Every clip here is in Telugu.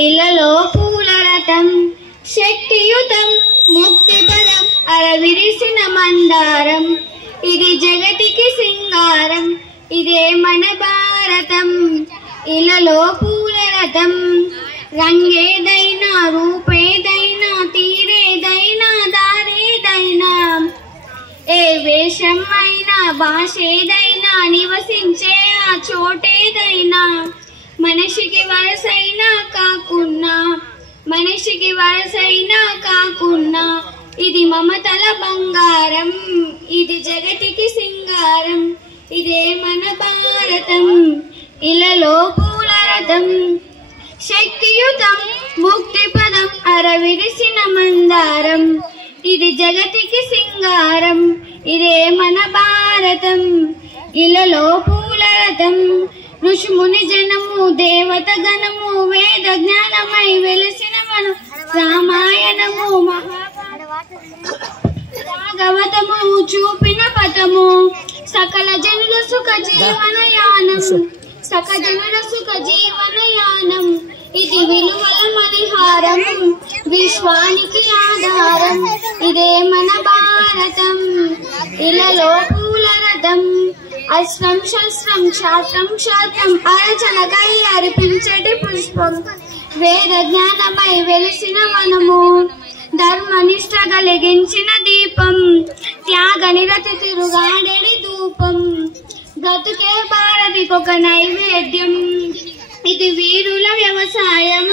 ఇలలో పూల రథం శక్తియుతం ముక్తిపదం అరవిరిసిన మందారం ఇది జగతికి సింగారం ఇదే మన భారతం. ఇలలో పూల రథం రంగేదైనా రూపేదైనా తీరేదైనా దారేదైనా ఏ వేషం అయినా భాషేదైనా నివసించే ఆ చోటేదైనా మనిషికి వరసైనా కాకున్నా మనిషికి వరసైనా కాకున్నా ఇది మమతల బంగారం ఇది జగతికి సింగారం ఇదే మన భారతం. ఇలలో పూల రథం శక్తియుతం ముక్తిపదం అరవిరిసిన మందారం ఇది జగతికి సింగారం ఇదే మన భారతం. ఇలలో పూల రథం ఋషిముని జనము దేవత గణము వేద జ్ఞానమై వెలిసిన మనం రామాయణము భాగవతము చూపిన పథము సకల జనుల సుఖ జీవనయానం సకజనుల సుఖ జీవనయానం ఇది విలువల మణిహారం విశ్వానికి ఆధారం ఇదే మన భారతం. ఇలలో పూల రథం అస్త్రం శస్త్రం శాస్త్రం శాస్త్రం అరచనకై అర్పించటి పుష్పం వేద జ్ఞానమై వెలిసిన వనము ధర్మనిష్ట కలిగించిన దీపం త్యాగ నిరతి తిరుగాడని ధూపం గతుకే భారతికొక నైవేద్యం ఇది వీరుల వ్యవసాయం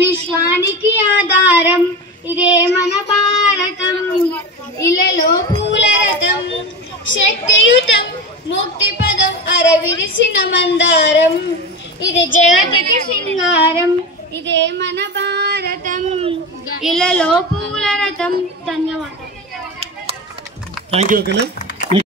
విశ్వానికి ఆధారం ఇదే మన భారతం. ఇలలో పూల రథం శక్తియుతం ముక్తిపదం అరవిరిసిన మందారం ఇది జగతికి సింగారం ఇదే మన భారతం. ఇలలో పూల రథం. ధన్యవాదాలు. Thank you.